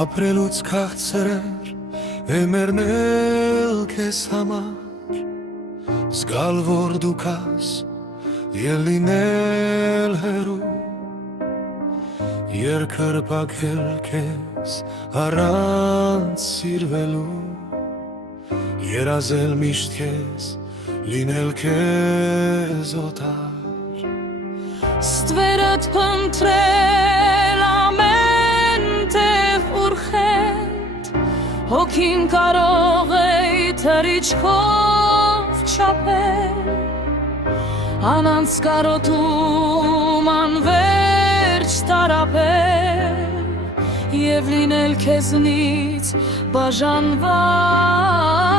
Ապրելուց քաղցրեր մերնել քեզ համար Զգալ որ դու կաս և լինել հեռու Երկրպագել քեզ առանց սիրվելու Երազել միշտ քեզ լինել քեզ օտար Ստվերդ փնտրել ամեն տեղ ուրխետ Հոգին կարող է թռիչքով չափել Անանց կարոտում անվերջ տարապել Եվ լինել քեզնից բաժանված